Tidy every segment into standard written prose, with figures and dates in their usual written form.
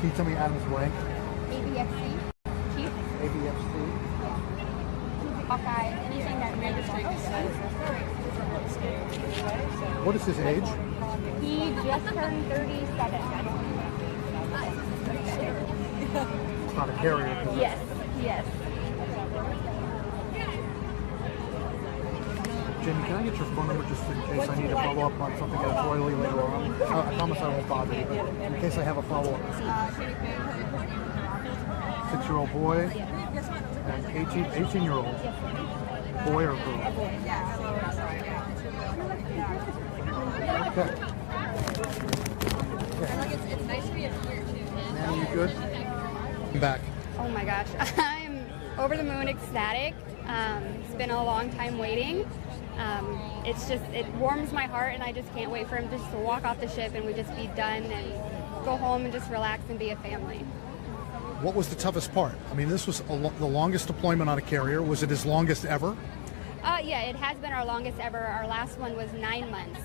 Can you tell me Adam's rank? ABFC, Chief, ABFC. Hawkeye, anything that Magistrate says. What is his age? He just turned 37. It's not a carrier. Yes, yes. Jamie, can I get your phone number just in case I need to follow up on something editorially later on? I promise I won't bother you, but in case I have a follow-up. 6-year-old boy and 18-year-old boy or girl? Okay. It's nice to be here too. Manny, you good? I'm back. Oh my gosh, I'm over the moon ecstatic. It's been a long time waiting. It warms my heart, and I just can't wait for him just to walk off the ship and we just be done and go home and just relax and be a family. What was the toughest part? I mean, this was the longest deployment on a carrier. Was it his longest ever? Yeah, it has been our longest ever. Our last one was 9 months.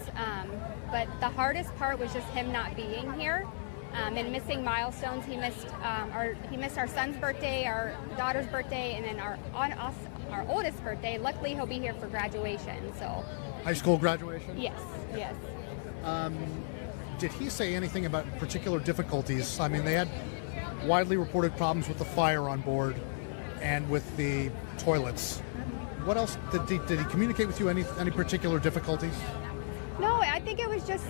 But the hardest part was just him not being here and missing milestones. He missed our son's birthday, our daughter's birthday, and then our oldest birthday. Luckily, he'll be here for graduation. So. High school graduation? Yes, yes. Did he say anything about particular difficulties? I mean, they had widely reported problems with the fire on board and with the toilets. What else did he communicate with you? Any particular difficulties? No, I think it was just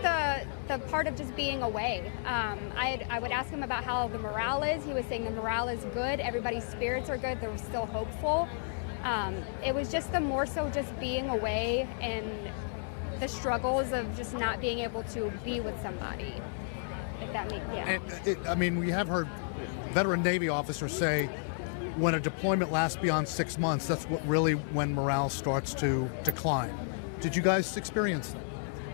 the part of just being away. I would ask him about how the morale is. He was saying the morale is good. Everybody's spirits are good. They're still hopeful. It was just more so just being away and the struggles of just not being able to be with somebody. If that makes, yeah. I mean, we have heard veteran Navy officers say when a deployment lasts beyond 6 months, that's when morale starts to decline. Did you guys experience that?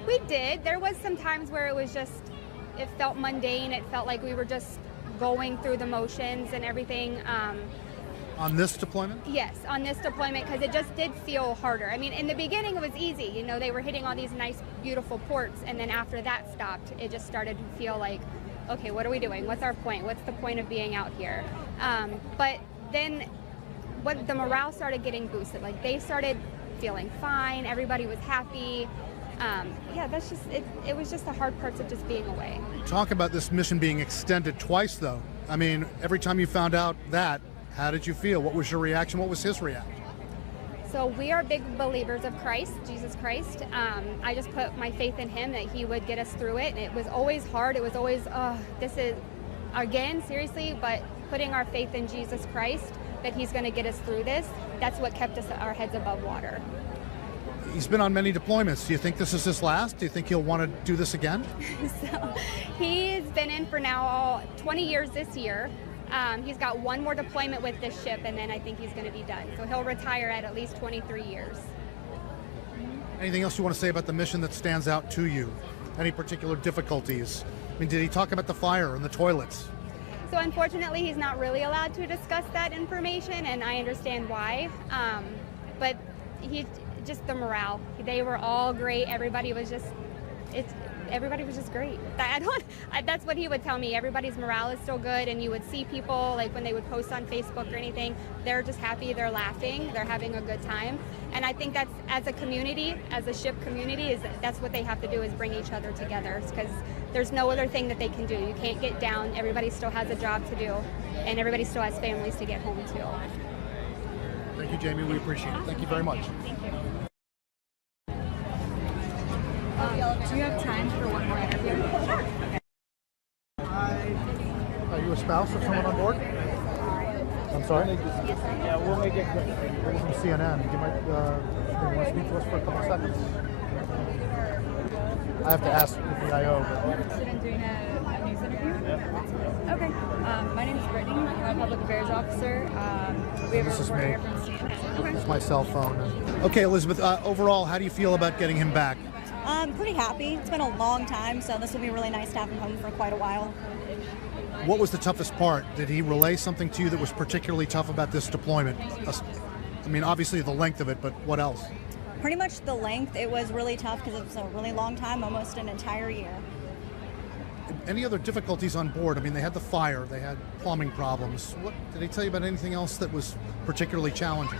We did. There was some times where it felt mundane. It felt like we were just going through the motions and everything. On this deployment? Yes, on this deployment, because it just did feel harder. I mean, in the beginning it was easy. You know, they were hitting all these nice, beautiful ports, and then after that stopped, it just started to feel like, okay, what are we doing? What's our point? What's the point of being out here? But then the morale started getting boosted. Like, they started feeling fine. Everybody was happy. Yeah, that's just it. It was just the hard parts of just being away. Talk about this mission being extended twice, though. I mean, every time you found out that, how did you feel? What was your reaction? What was his reaction? So we are big believers of Christ, Jesus Christ. I just put my faith in him that he would get us through it. And it was always hard. It was always, this is, again, seriously, but putting our faith in Jesus Christ, that he's going to get us through this, that's what kept our heads above water. He's been on many deployments. Do you think this is his last? Do you think he'll want to do this again? So he's been in for now 20 years this year. He's got one more deployment with this ship, and then I think he's going to be done. So he'll retire at least 23 years. Anything else you want to say about the mission that stands out to you? Any particular difficulties? I mean, did he talk about the fire and the toilets? So unfortunately, he's not really allowed to discuss that information, and I understand why. But just the morale. They were all great. Everybody was just great. That's what he would tell me. Everybody's morale is still good, and you would see people, like when they would post on Facebook or anything, they're just happy, they're laughing, they're having a good time. And I think that's, as a community, as a ship community, that's what they have to do, is bring each other together, because there's no other thing that they can do. You can't get down. Everybody still has a job to do, and everybody still has families to get home to. Thank you, Jamie. We appreciate it. Thank you very much. Thank you. Do you have time for one more interview? Sure. Okay. Are you a spouse of someone on board? I'm sorry? Yeah, we'll make it quick. We're from CNN. You might want to speak to us for a couple seconds. I have to ask the PIO. Interested in doing a news interview? Yeah. Okay. My name is Brittany. I'm a public affairs officer. We have This a is reporter me. here from CNN. Okay. This is my cell phone. Okay, Elizabeth, overall, how do you feel about getting him back? I'm pretty happy. It's been a long time, so this will be really nice to have him home for quite a while. What was the toughest part? Did he relay something to you that was particularly tough about this deployment? I mean, obviously the length of it, but what else? Pretty much the length. It was really tough because it's a really long time, almost an entire year. Any other difficulties on board? I mean, they had the fire, they had plumbing problems. What did they tell you about anything else that was particularly challenging?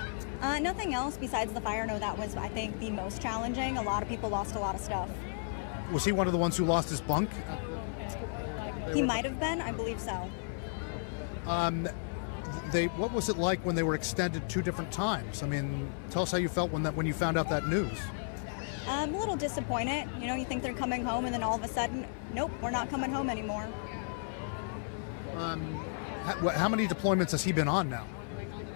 Nothing else besides the fire. No, that was, I think, the most challenging. A lot of people lost a lot of stuff. Was he one of the ones who lost his bunk? He might have been. I believe so. What was it like when they were extended 2 different times? I mean, tell us how you felt when you found out that news. I'm a little disappointed. You know, you think they're coming home, and then all of a sudden, nope, we're not coming home anymore. How many deployments has he been on now?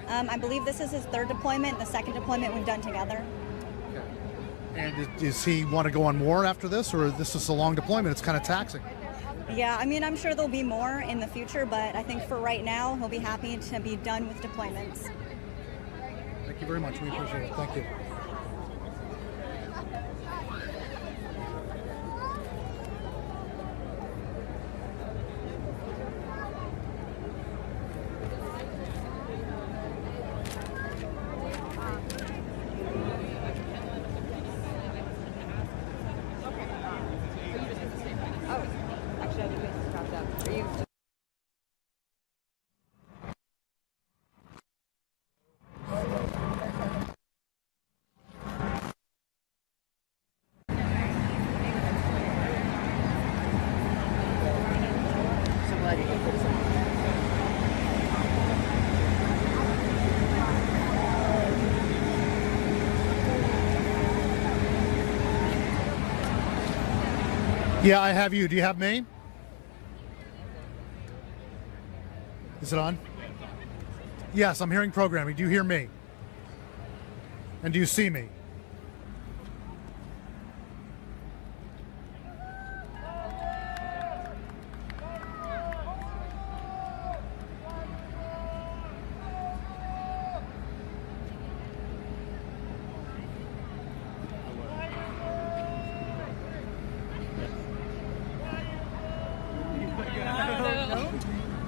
I believe this is his 3rd deployment. The 2nd deployment we've done together. And does he want to go on more after this, or this is a long deployment? It's kind of taxing. Yeah, I mean, I'm sure there'll be more in the future, but I think for right now, he'll be happy to be done with deployments. Thank you very much. We appreciate it. Thank you. Yeah, I have you. Do you have me? Is it on? Yes, I'm hearing programming. Do you hear me? And do you see me?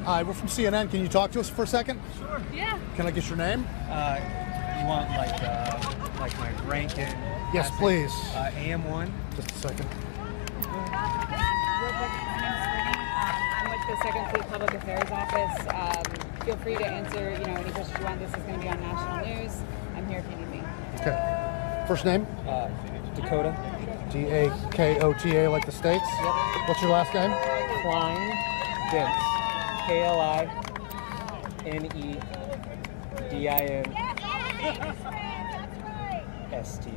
Hi, we're from CNN. Can you talk to us for a second? Sure. Yeah. Can I get your name? You want like my rank and Yes, please. AM1. Just a second. Real quick, my name's Brittany. I'm with the Second Fleet Public Affairs Office. Feel free to answer, any questions you want. This is going to be on national news. I'm here if you need me. Okay. First name? Dakota. D-A-K-O-T-A, like the States? Yep. What's your last name? Klein Dents. K-L-I-N-E-D-I-N-S-T.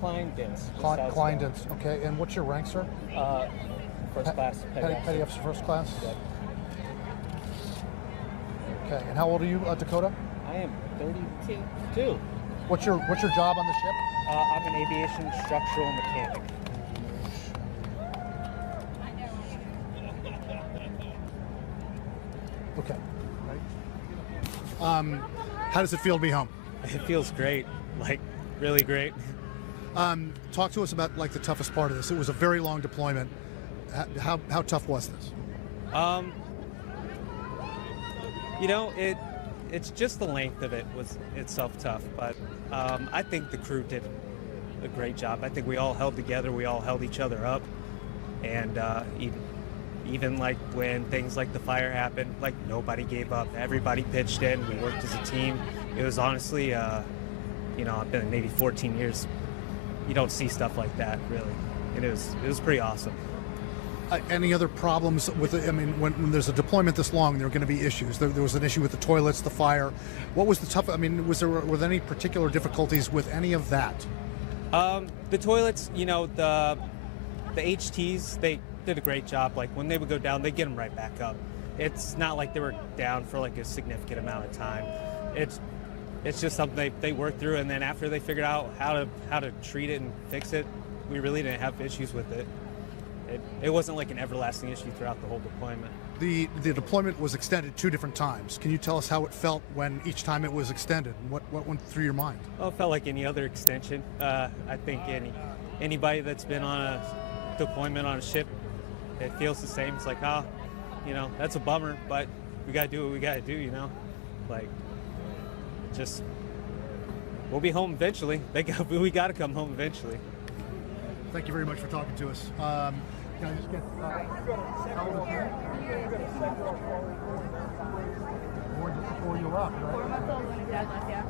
Klein Dents. Klein Dents. Okay, and what's your rank, sir? First class. Petty officer, first class? Yep. Okay, and how old are you, Dakota? I am 32. What's your job on the ship? I'm an aviation structural mechanic. Okay. How does it feel to be home? It feels great, like really great. Talk to us about like the toughest part of this. It was a very long deployment. How tough was this? It's just the length of it was itself tough, but I think the crew did a great job. I think we all held together, we all held each other up, and even like when things like the fire happened, like nobody gave up. Everybody pitched in. We worked as a team. It was honestly, I've been in the Navy 14 years. You don't see stuff like that really, and it was pretty awesome. Any other problems with it? I mean, when there's a deployment this long, there are going to be issues. There was an issue with the toilets, the fire. What was the tough? I mean, were there any particular difficulties with any of that? The toilets, the HTs, they did a great job. Like when they would go down, they get them right back up. It's not like they were down for like a significant amount of time. It's just something they worked through, and then after they figured out how to treat it and fix it, we really didn't have issues with it. It wasn't like an everlasting issue throughout the whole deployment. The deployment was extended 2 different times. Can you tell us how it felt when each time it was extended? And what went through your mind? Well, it felt like any other extension. I think anybody that's been on a deployment on a ship, it feels the same. It's like, that's a bummer, but we gotta do what we gotta do, Like, just, we'll be home eventually. We gotta come home eventually. Thank you very much for talking to us. Can I just get before you left, right?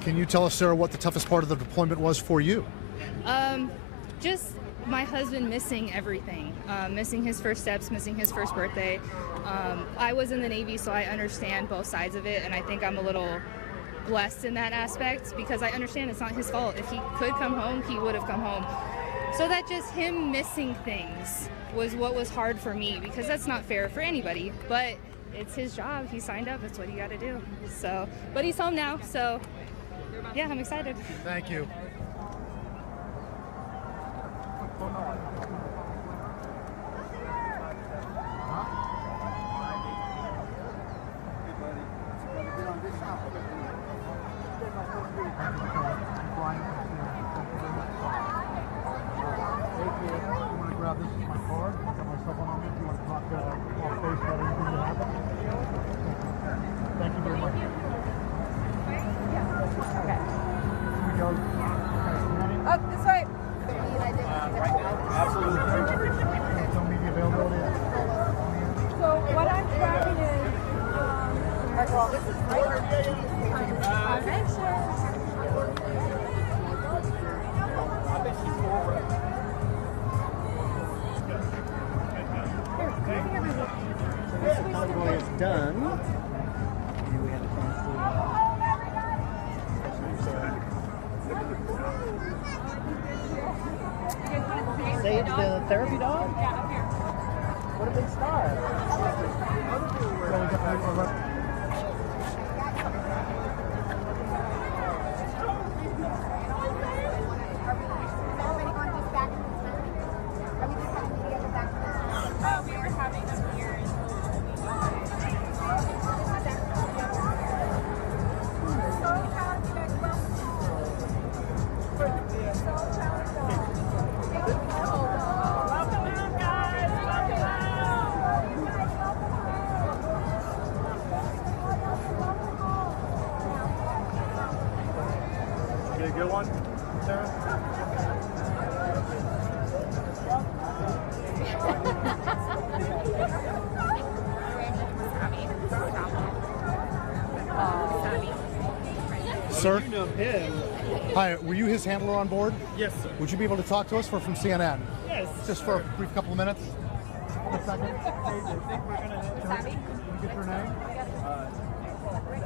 Can you tell us, Sarah, what the toughest part of the deployment was for you? Just my husband missing everything, missing his first steps, missing his first birthday. I was in the Navy, so I understand both sides of it, and I think I'm a little blessed in that aspect because I understand it's not his fault. If he could come home, he would have come home. So that just him missing things was what was hard for me because that's not fair for anybody, but it's his job. He signed up. That's what he got to do. So, but he's home now, so yeah, I'm excited. Thank you. Thank you very much. Okay. Oh, this way. absolutely. No media availability. So what I'm tracking is, well, this is It's done. Save the therapy dog? What a big star. we were having them here. Get a good one, Sarah? Sir? You know him. Hi, were you his handler on board? Yes, sir. Would you be able to talk to us? We're from CNN. Yes. Just for a brief couple of minutes. A second. I think we're gonna Can you get your name?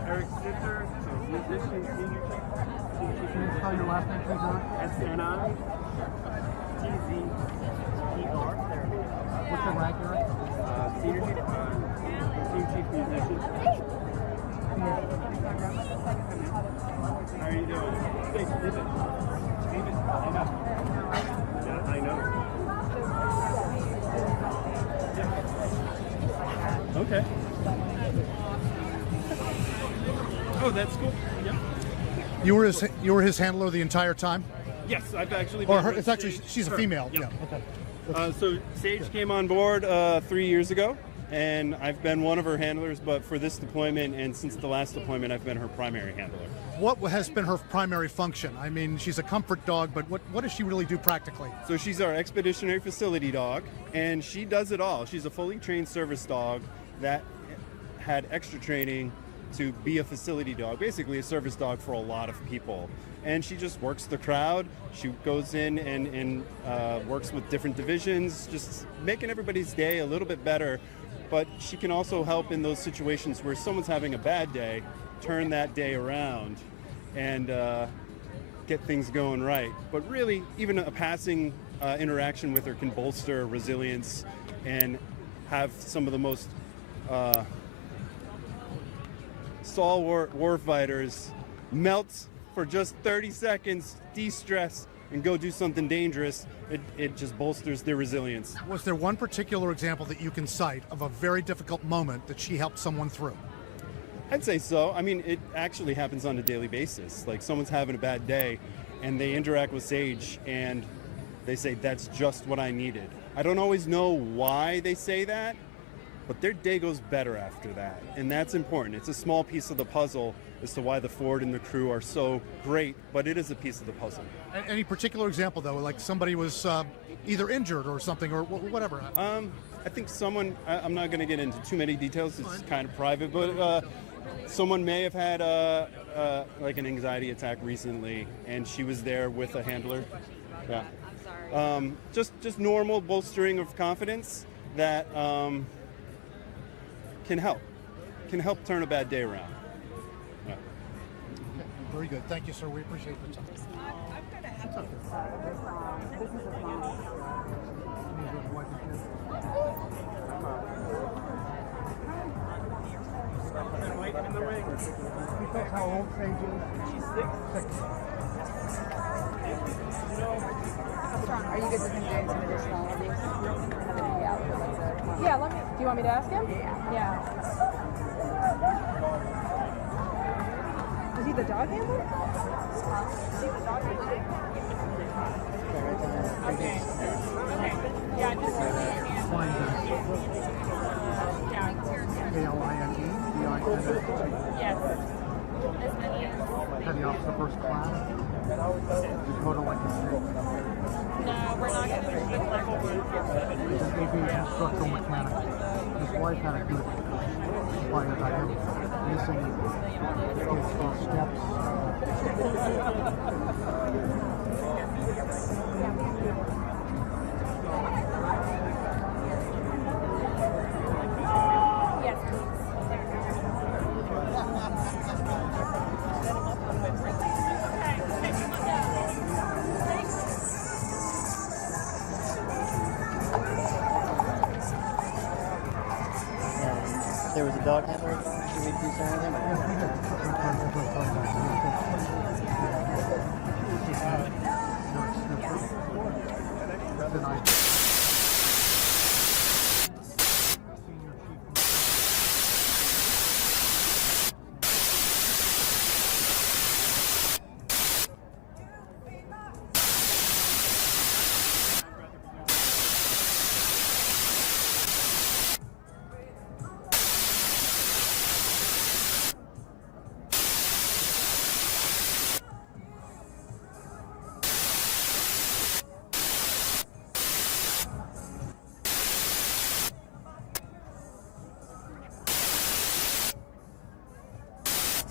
Eric Sitter, so musician, senior chief. Can you spell your last name, please, Eric? SNI TZER. What's your rank, Eric? Senior chief, team chief musician. How are you doing? Hey, David. Yeah, I know. Okay. Oh, that's cool. Yeah. You were his handler the entire time? Yes, I've actually. Or been her, with it's actually Sage. she's a Her. female. Yeah. Okay. So Sage came on board 3 years ago, and I've been one of her handlers. But for this deployment, and since the last deployment, I've been her primary handler. What has been her primary function? I mean, she's a comfort dog, but what does she really do practically? So she's our expeditionary facility dog, and she does it all. She's a fully trained service dog that had extra training to be a facility dog, basically a service dog for a lot of people. And she just works the crowd. She goes in and works with different divisions, just making everybody's day a little bit better. But she can also help in those situations where someone's having a bad day, turn that day around and get things going right. But really, even a passing interaction with her can bolster resilience and have some of the most stalwart warfighters melt for just 30 seconds, de-stress, and go do something dangerous. It just bolsters their resilience. Was there one particular example that you can cite of a very difficult moment that she helped someone through? I'd say so. I mean, it actually happens on a daily basis. Like someone's having a bad day and they interact with Sage and they say, that's just what I needed. I don't always know why they say that, but their day goes better after that. And that's important. It's a small piece of the puzzle as to why the Ford and the crew are so great, but it is a piece of the puzzle. Any particular example, though, like somebody was either injured or something or whatever? I think someone, I'm not going to get into too many details, it's kind of private, but someone may have had like an anxiety attack recently, and she was there with a handler. Yeah. Just normal bolstering of confidence that can help turn a bad day around. Yeah. Okay, very good. Thank you, sir. We appreciate the time. How old Sage is? She's 6. Are you good with him doing some additional interviews? Yeah, let me. Do you want me to ask him? Yeah. Is he the dog handler? Is he the dog handler? Okay. Yeah, just Yes. As many as. Petty officer first class. Dakota Lincoln State. No, we're not going to do level 1. He's an aviation structural mechanic. His wife had a good complaint about him missing his steps. Yes, please. There was a dog handler. Did we do something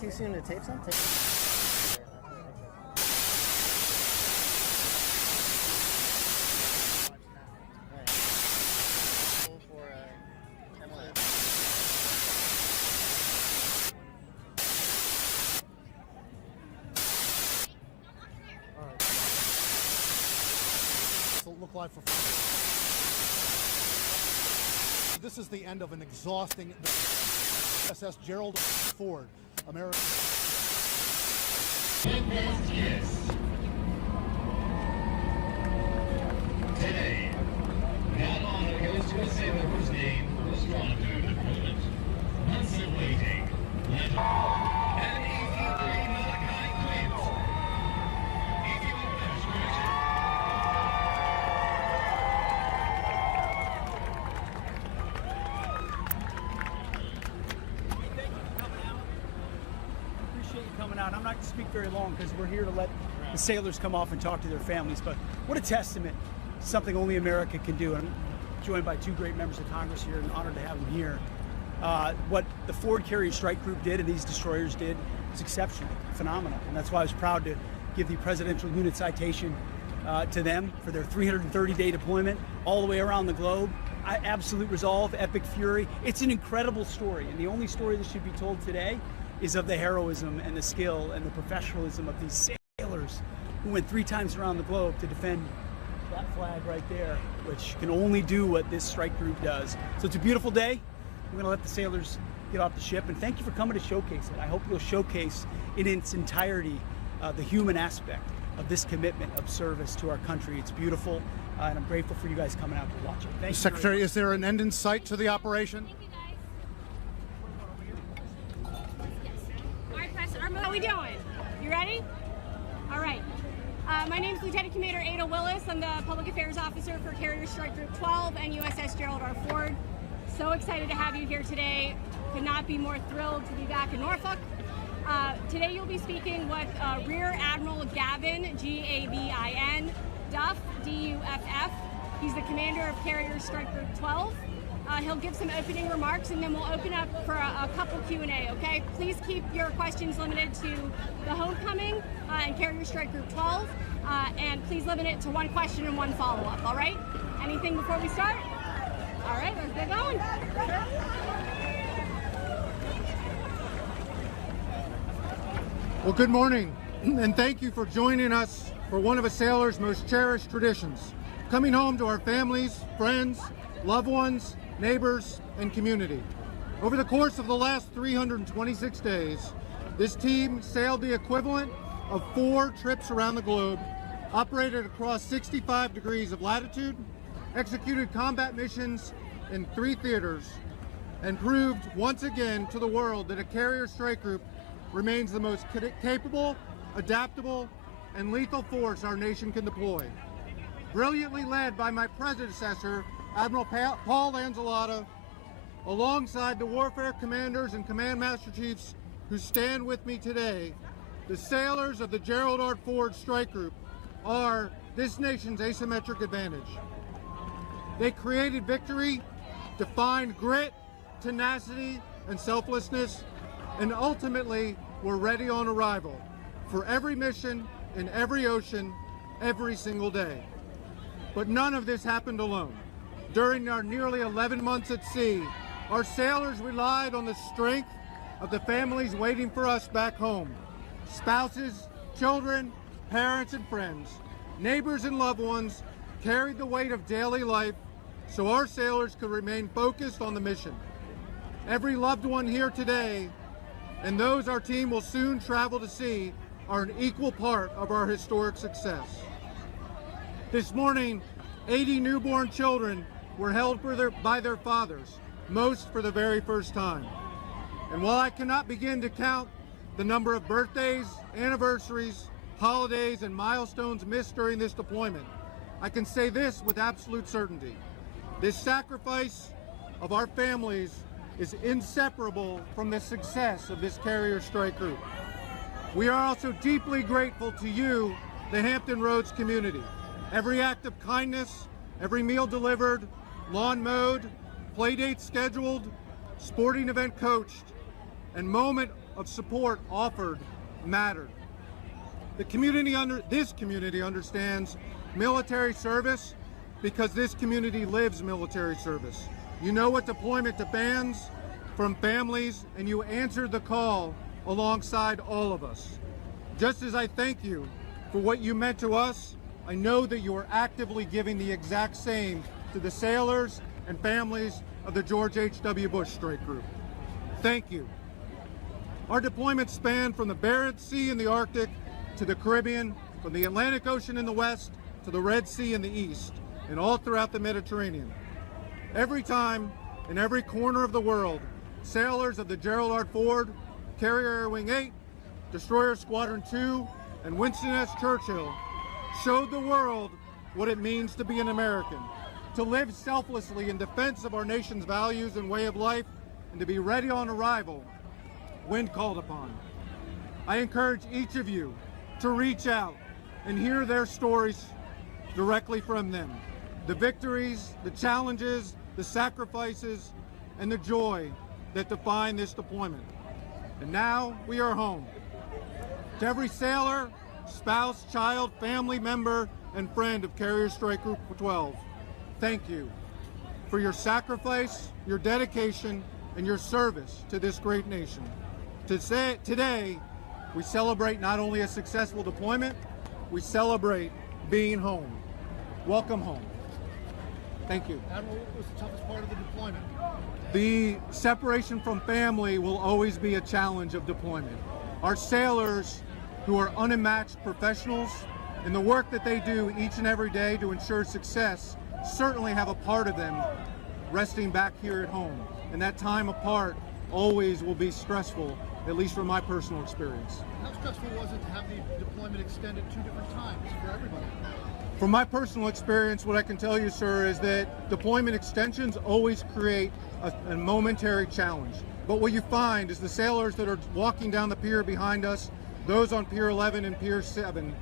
too soon to tape something? Look live for. This is the end of an exhausting SS Gerald Ford, American. Today, that honor goes to a sailor whose name was drawn to the deployment. Months of waiting led to an 83 Malachi Quint. If you are desperate, coming out. I'm not going to speak very long because we're here to let the sailors come off and talk to their families, but what a testament to something only America can do. I'm joined by two great members of Congress here and honored to have them here. What the Ford Carrier Strike Group did and these destroyers did was exceptional, phenomenal, and that's why I was proud to give the Presidential Unit Citation to them for their 330-day deployment all the way around the globe. Absolute resolve, epic fury. It's an incredible story, and the only story that should be told today is of the heroism and the skill and the professionalism of these sailors who went 3 times around the globe to defend that flag right there, which can only do what this strike group does. So it's a beautiful day. We're gonna let the sailors get off the ship, and thank you for coming to showcase it. I hope you'll showcase in its entirety the human aspect of this commitment of service to our country. It's beautiful, and I'm grateful for you guys coming out to watch it. Thank you. Secretary, is there an end in sight to the operation? How we doing? You ready? All right. My name is Lieutenant Commander Ada Willis. I'm the Public Affairs Officer for Carrier Strike Group 12 and USS Gerald R. Ford. So excited to have you here today. Could not be more thrilled to be back in Norfolk. Today you'll be speaking with Rear Admiral Gavin, G-A-V-I-N, Duff, D-U-F-F. He's the commander of Carrier Strike Group 12. He'll give some opening remarks, and then we'll open up for a couple Q&A, okay? Please keep your questions limited to the homecoming and Carrier Strike Group 12, and please limit it to one question and one follow-up, all right? Anything before we start? All right, let's get going. Well, good morning, and thank you for joining us for one of a sailor's most cherished traditions, coming home to our families, friends, loved ones, neighbors, and community. Over the course of the last 326 days, this team sailed the equivalent of 4 trips around the globe, operated across 65 degrees of latitude, executed combat missions in 3 theaters, and proved once again to the world that a carrier strike group remains the most capable, adaptable, and lethal force our nation can deploy. Brilliantly led by my predecessor, Admiral Paul Lanzillotta, alongside the warfare commanders and command master chiefs who stand with me today, the sailors of the Gerald R. Ford Strike Group are this nation's asymmetric advantage. They created victory, defined grit, tenacity, and selflessness, and ultimately were ready on arrival for every mission in every ocean, every single day. But none of this happened alone. During our nearly 11 months at sea, our sailors relied on the strength of the families waiting for us back home. Spouses, children, parents and friends, neighbors and loved ones carried the weight of daily life so our sailors could remain focused on the mission. Every loved one here today and those our team will soon travel to see are an equal part of our historic success. This morning, 80 newborn children were held by their fathers, most for the very first time. And while I cannot begin to count the number of birthdays, anniversaries, holidays, and milestones missed during this deployment, I can say this with absolute certainty. This sacrifice of our families is inseparable from the success of this carrier strike group. We are also deeply grateful to you, the Hampton Roads community. Every act of kindness, every meal delivered, lawn mowed, play dates scheduled, sporting event coached, and moment of support offered mattered. This community understands military service because this community lives military service. You know what deployment demands from families, and you answered the call alongside all of us. Just as I thank you for what you meant to us, I know that you are actively giving the exact same to the sailors and families of the George H.W. Bush Strike Group. Thank you. Our deployments span from the Barents Sea in the Arctic to the Caribbean, from the Atlantic Ocean in the west to the Red Sea in the east, and all throughout the Mediterranean. Every time, in every corner of the world, sailors of the Gerald R. Ford, Carrier Air Wing 8, Destroyer Squadron 2, and Winston S. Churchill showed the world what it means to be an American, to live selflessly in defense of our nation's values and way of life, and to be ready on arrival when called upon. I encourage each of you to reach out and hear their stories directly from them. The victories, the challenges, the sacrifices, and the joy that define this deployment. And now we are home. To every sailor, spouse, child, family member, and friend of Carrier Strike Group 12, thank you for your sacrifice, your dedication, and your service to this great nation. Today, we celebrate not only a successful deployment, we celebrate being home. Welcome home. Thank you. Admiral, what was the toughest part of the deployment? The separation from family will always be a challenge of deployment. Our sailors, who are unmatched professionals, in the work that they do each and every day to ensure success, certainly have a part of them resting back here at home. And that time apart always will be stressful, at least from my personal experience. How stressful was it to have the deployment extended 2 different times for everybody? From my personal experience, what I can tell you, sir, is that deployment extensions always create a momentary challenge. But what you find is the sailors that are walking down the pier behind us, those on Pier 11 and Pier 7,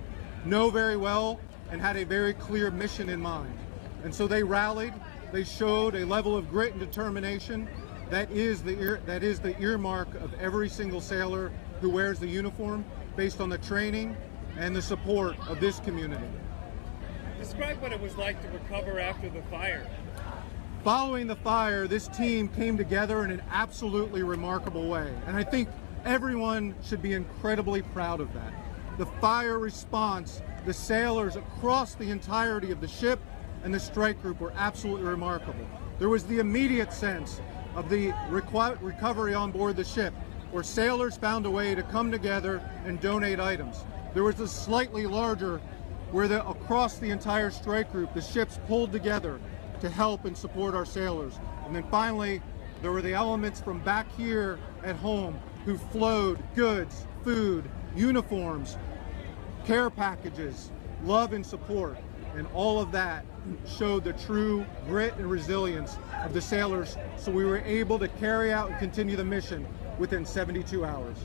know very well and had a very clear mission in mind. And so they rallied, they showed a level of grit and determination that is the earmark of every single sailor who wears the uniform, based on the training and the support of this community. Describe what it was like to recover after the fire. Following the fire, this team came together in an absolutely remarkable way, and I think everyone should be incredibly proud of that. The fire response, the sailors across the entirety of the ship and the strike group were absolutely remarkable. There was the immediate sense of the recovery on board the ship, where sailors found a way to come together and donate items. There was a slightly larger, where across the entire strike group, the ships pulled together to help and support our sailors. And then finally, there were the elements from back here at home who flowed goods, food, uniforms, care packages, love and support. And all of that showed the true grit and resilience of the sailors, so we were able to carry out and continue the mission within 72 hours.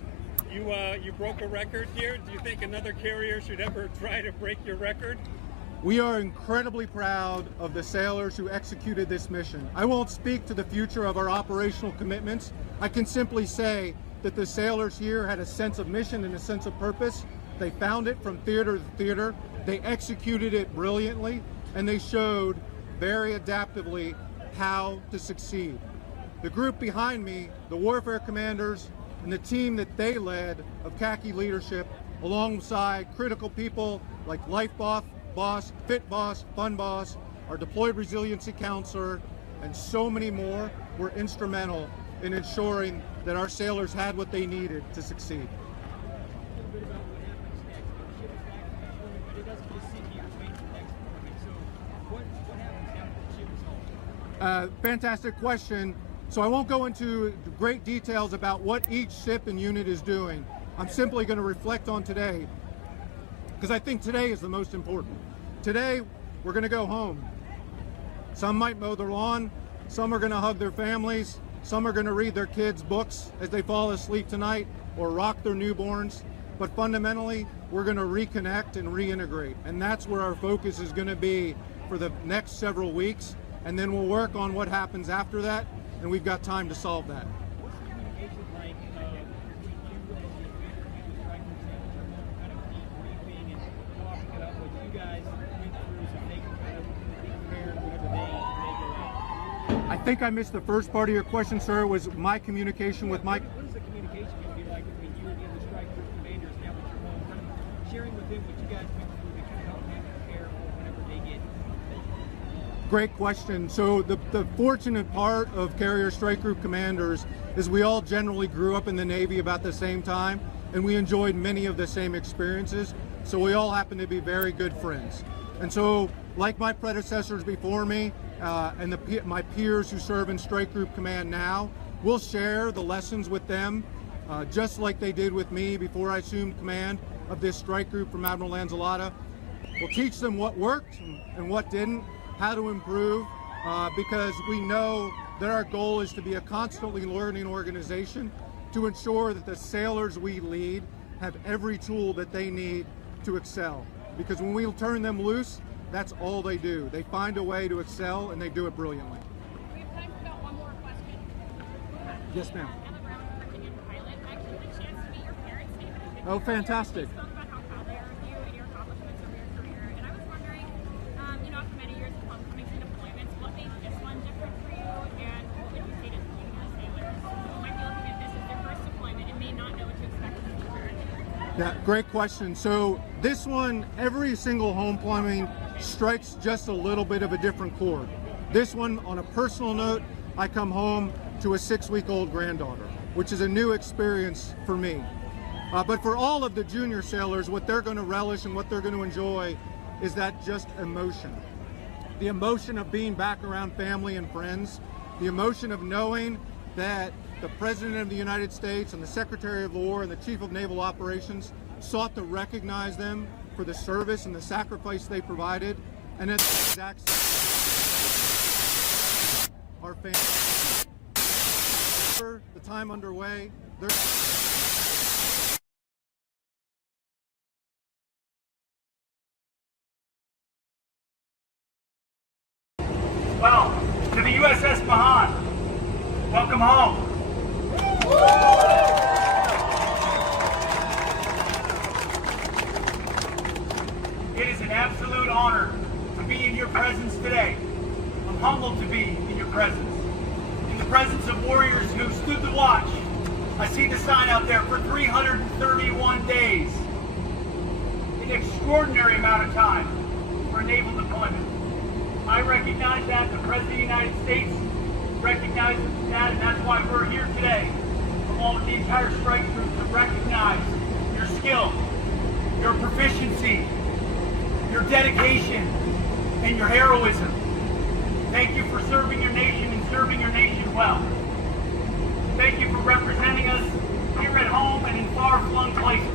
You broke a record here. Do you think another carrier should ever try to break your record? We are incredibly proud of the sailors who executed this mission. I won't speak to the future of our operational commitments. I can simply say that the sailors here had a sense of mission and a sense of purpose. They found it from theater to theater. They executed it brilliantly, and they showed very adaptively how to succeed. The group behind me, the warfare commanders, and the team that they led of khaki leadership, alongside critical people like Life Boss, Fit Boss, Fun Boss, our deployed resiliency counselor, and so many more, were instrumental in ensuring that our sailors had what they needed to succeed. Fantastic question. So I won't go into great details about what each ship and unit is doing. I'm simply going to reflect on today, because I think today is the most important. Today, we're going to go home. Some might mow their lawn, some are going to hug their families, some are going to read their kids' books as they fall asleep tonight, or rock their newborns. But fundamentally, we're going to reconnect and reintegrate. And that's where our focus is going to be for the next several weeks. And then we'll work on what happens after that, and we've got time to solve that. What's the communication like between you and the strike group kind of debriefing and talking about what you guys went through so they can kind of be prepared whenever they go out? I think I missed the first part of your question, sir. Was my communication with Mike? What is the communication going to be like between you and the strike group commanders now that you're home, kind of sharing with them what you guys went through to kind of help them prepare for whenever they get? Great question. So the fortunate part of Carrier Strike Group commanders is we all generally grew up in the Navy about the same time, and we enjoyed many of the same experiences. So we all happen to be very good friends. And so, like my predecessors before me, and my peers who serve in Strike Group Command now, we'll share the lessons with them, just like they did with me before I assumed command of this strike group from Admiral Lanzalota. We'll teach them what worked and what didn't, how to improve, because we know that our goal is to be a constantly learning organization to ensure that the sailors we lead have every tool that they need to excel. Because when we turn them loose, that's all they do. They find a way to excel, and they do it brilliantly. We have time for about one more question. Yes, ma'am. Emma Brown, Virginia pilot. I actually had a chance to meet your parents. Oh, fantastic. Spoke about how proud they are of you and your accomplishments over your career. And I was wondering, after many years of homecomings and deployments, what made this one different for you? And what would you say to junior sailors who might be looking at this as their first deployment and may not know what to expect in the future? Yeah, great question. So this one, every single homecoming strikes just a little bit of a different chord. This one, on a personal note, I come home to a 6-week-old granddaughter, which is a new experience for me. But for all of the junior sailors, what they're going to relish and what they're going to enjoy is that just emotion. The emotion of being back around family and friends, the emotion of knowing that the President of the United States and the Secretary of War and the Chief of Naval Operations sought to recognize them for the service and the sacrifice they provided, and at the exact our family. The time underway, Well, to the USS Mahan, welcome home. It is an absolute honor to be in your presence today. I'm humbled to be in your presence. In the presence of warriors who stood the watch. I see the sign out there for 331 days. An extraordinary amount of time for naval deployment. I recognize that, the President of the United States recognizes that, and that's why we're here today, along with the entire strike group, to recognize your skill, your proficiency, your dedication, and your heroism. Thank you for serving your nation and serving your nation well. Thank you for representing us here at home and in far-flung places.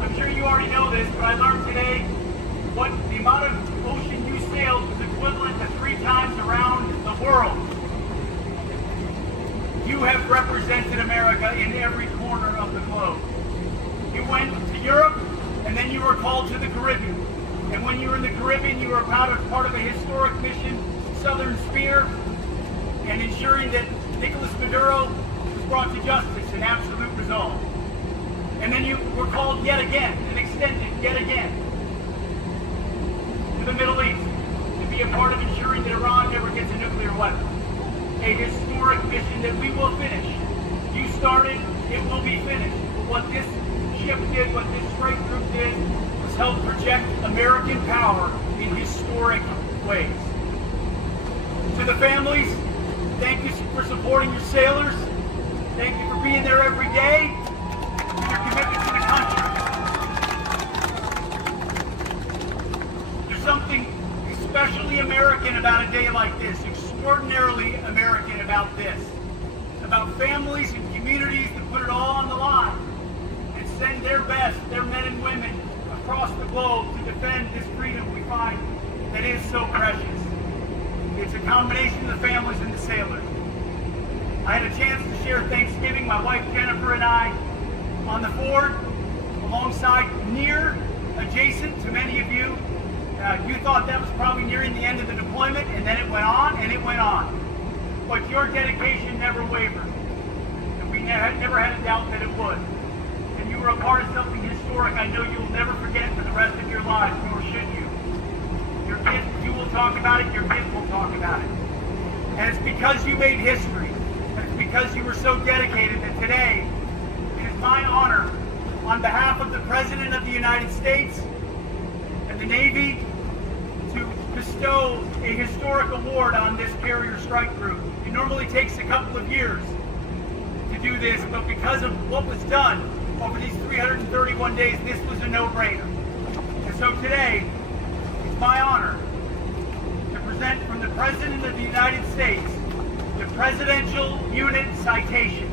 I'm sure you already know this, but I learned today what the amount of ocean you sailed was equivalent to 3 times around the world. You have represented America in every corner of the globe. You went to Europe, and then you were called to the Caribbean. And when you were in the Caribbean, you were part of a historic mission, Southern Spear, and ensuring that Nicolas Maduro was brought to justice, an absolute resolve. And then you were called yet again, and extended yet again, to the Middle East, to be a part of ensuring that Iran never gets a nuclear weapon. A historic mission that we will finish. You started, it will be finished. But what this ship did, what this strike group did, was help project American power in historic ways. To the families, thank you for supporting your sailors. Thank you for being there every day. For your commitment to the country. There's something especially American about a day like this, extraordinarily American about this. About families and communities that put it all on the line and send their best, their men and women, across the globe to defend this freedom we find that is so precious. It's a combination of the families and the sailors. I had a chance to share Thanksgiving, my wife Jennifer and I, on the Ford, alongside, near, adjacent to many of you. You thought that was probably nearing the end of the deployment, and then it went on, and it went on. But your dedication never wavered, and we never had a doubt that it would. And you were a part of something historic I know you'll never forget for the rest of your lives, nor should you. Your kids, you will talk about it, your kids will talk about it. And it's because you made history, and it's because you were so dedicated that today, it is my honor, on behalf of the President of the United States and the Navy, to bestow a historic award on this carrier strike group. It normally takes a couple of years to do this, but because of what was done over these 331 days, this was a no-brainer. And so today, it's my honor to present from the President of the United States the Presidential Unit Citation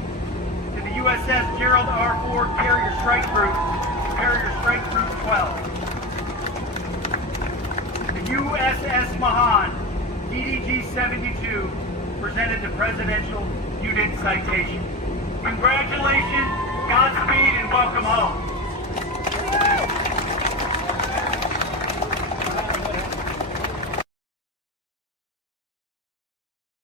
to the USS Gerald R. Ford Carrier Strike Group, Carrier Strike Group 12. The USS Mahan, DDG 72, presented the Presidential Unit Citation.